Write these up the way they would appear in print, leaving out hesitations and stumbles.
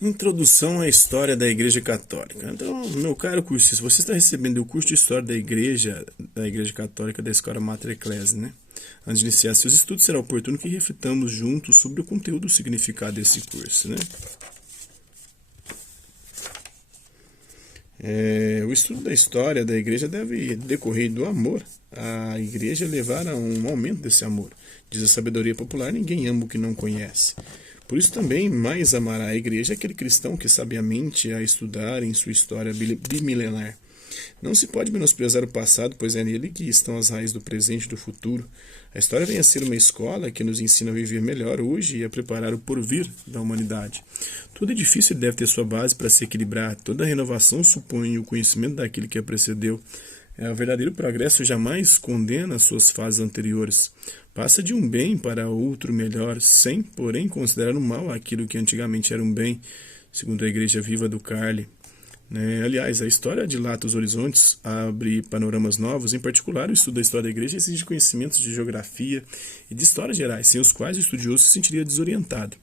Introdução à História da Igreja Católica. Então, meu caro cursista, você está recebendo o curso de História da Igreja Católica da Escola Mater Ecclesiae, né? Antes de iniciar seus estudos, será oportuno que reflitamos juntos sobre o conteúdo e o significado desse curso, né? O estudo da história da igreja deve decorrer do amor. A igreja levar a um aumento desse amor. Diz a sabedoria popular, ninguém ama o que não conhece. Por isso também mais amará a igreja aquele cristão que sabiamente a estudar em sua história bimilenar. Não se pode menosprezar o passado, pois é nele que estão as raízes do presente e do futuro. A história vem a ser uma escola que nos ensina a viver melhor hoje e a preparar o porvir da humanidade. Todo edifício deve ter sua base para se equilibrar. Toda renovação supõe o conhecimento daquele que a precedeu. O verdadeiro progresso jamais condena as suas fases anteriores. Passa de um bem para outro melhor, sem, porém, considerar o mal aquilo que antigamente era um bem, segundo a Igreja Viva do Carli. Aliás, a história dilata os horizontes, abre panoramas novos, em particular o estudo da história da igreja exige conhecimentos de geografia e de histórias gerais, sem os quais o estudioso se sentiria desorientado.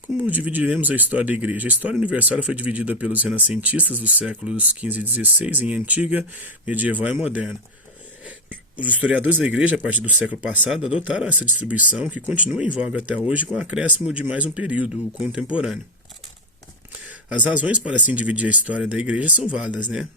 Como dividiremos a história da igreja? A história universal foi dividida pelos renascentistas dos séculos XV e XVI em antiga, medieval e moderna. Os historiadores da igreja, a partir do século passado, adotaram essa distribuição que continua em voga até hoje com o acréscimo de mais um período, o contemporâneo. As razões para assim dividir a história da igreja são válidas, né?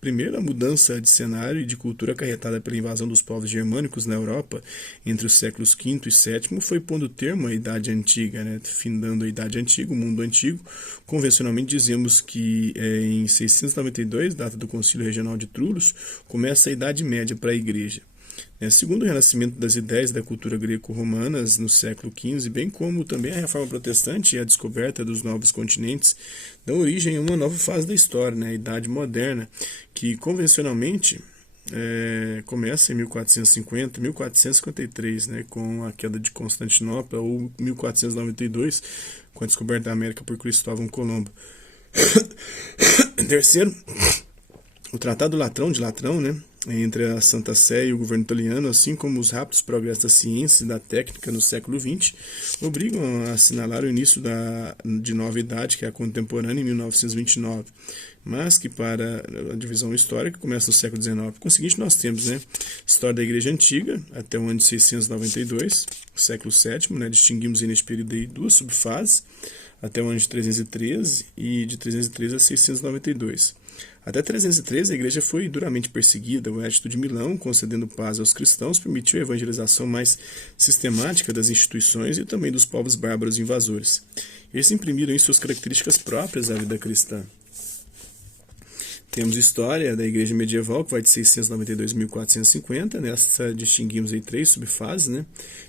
Primeiro, a mudança de cenário e de cultura acarretada pela invasão dos povos germânicos na Europa entre os séculos V e VII foi pondo termo à Idade Antiga, né? Findando a Idade Antiga, o mundo antigo. Convencionalmente dizemos que em 692, data do Concílio Regional de Trullos, começa a Idade Média para a Igreja. Segundo o renascimento das ideias da cultura greco-romanas no século XV, bem como também a reforma protestante e a descoberta dos novos continentes, dão origem a uma nova fase da história, a Idade Moderna, que convencionalmente começa em 1450, 1453, com a queda de Constantinopla, ou 1492, com a descoberta da América por Cristóvão Colombo. Terceiro, o Tratado Latrão de Latrão, entre a Santa Sé e o governo italiano, assim como os rápidos progressos da ciência e da técnica no século XX, obrigam a assinalar o início de nova idade, que é a contemporânea, em 1929, mas que para a divisão histórica começa no século XIX. Com o seguinte, nós temos história da Igreja Antiga, até o ano de 692, século VII, distinguimos neste período aí duas subfases, até o ano de 313 e de 313 a 692. Até 313, a igreja foi duramente perseguida. O Edito de Milão, concedendo paz aos cristãos, permitiu a evangelização mais sistemática das instituições e também dos povos bárbaros invasores. Eles imprimiram em suas características próprias à vida cristã. Temos história da igreja medieval, que vai de 692 a 1450. Nessa distinguimos aí três subfases,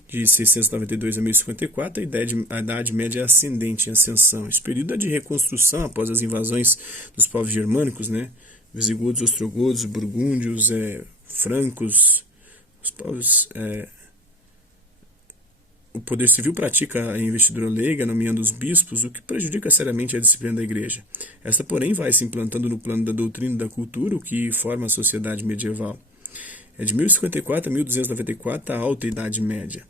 de 692 a 1054. A idade média é ascendente, em ascensão. Esse período é de reconstrução após as invasões dos povos germânicos, visigodos, ostrogodos, burgúndios, francos, os povos... O poder civil pratica a investidura leiga, nomeando os bispos, o que prejudica seriamente a disciplina da igreja. Esta, porém, vai se implantando no plano da doutrina e da cultura, o que forma a sociedade medieval. É de 1054 a 1294 a Alta Idade Média.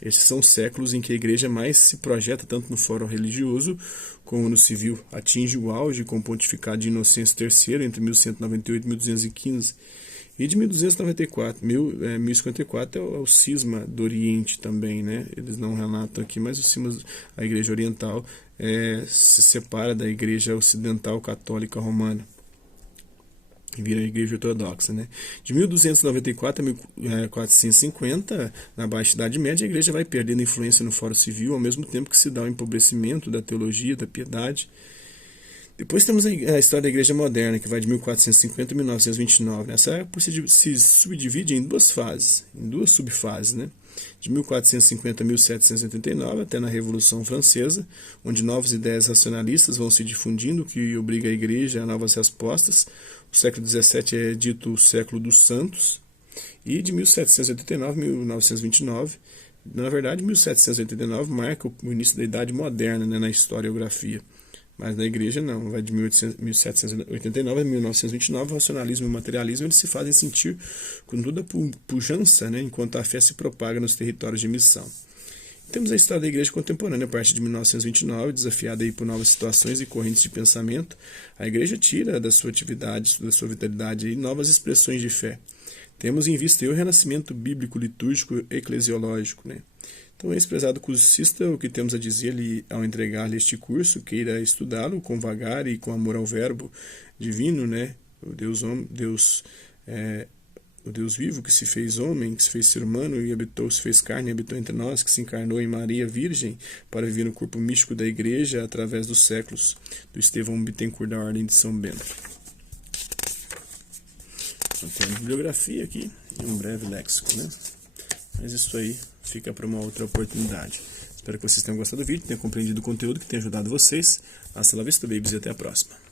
Estes são séculos em que a igreja mais se projeta tanto no fórum religioso como no civil. Atinge o auge com o pontificado de Inocêncio III entre 1198 e 1215. E de 1294, 1054 é o cisma do Oriente também, Eles não relatam aqui, mas o cisma, a Igreja Oriental se separa da Igreja Ocidental Católica Romana e vira a Igreja Ortodoxa, De 1294 a 1450, na Baixa Idade Média, a Igreja vai perdendo influência no fórum civil, ao mesmo tempo que se dá o empobrecimento da teologia, da piedade. Depois temos a história da Igreja Moderna, que vai de 1450 a 1929. Essa época se subdivide em duas fases, em duas subfases, de 1450 a 1789, até na Revolução Francesa, onde novas ideias racionalistas vão se difundindo, que obriga a Igreja a novas respostas. O século XVII é dito o século dos santos, e de 1789 a 1929, na verdade, 1789 marca o início da Idade Moderna, na historiografia. Mas na igreja não, vai de 1789 a 1929, o racionalismo e o materialismo eles se fazem sentir com toda a pujança, enquanto a fé se propaga nos territórios de missão. Temos a história da igreja contemporânea, a partir de 1929, desafiada aí por novas situações e correntes de pensamento. A igreja tira da sua atividade, da sua vitalidade, aí, novas expressões de fé. Temos em vista aí o renascimento bíblico, litúrgico, eclesiológico, né? Então, ex-prezado cursista, o que temos a dizer-lhe ao entregar-lhe este curso, queira estudá-lo com vagar e com amor ao verbo divino, né? O Deus vivo que se fez homem, que se fez ser humano e habitou, se fez carne e habitou entre nós, que se encarnou em Maria Virgem para viver no corpo místico da igreja através dos séculos, do Estevão Bittencourt da Ordem de São Bento. Então, tem uma bibliografia aqui e um breve léxico, né? Mas isso aí fica para uma outra oportunidade. Espero que vocês tenham gostado do vídeo, tenham compreendido o conteúdo, que tenha ajudado vocês. Hasta la vista, babies, e até a próxima.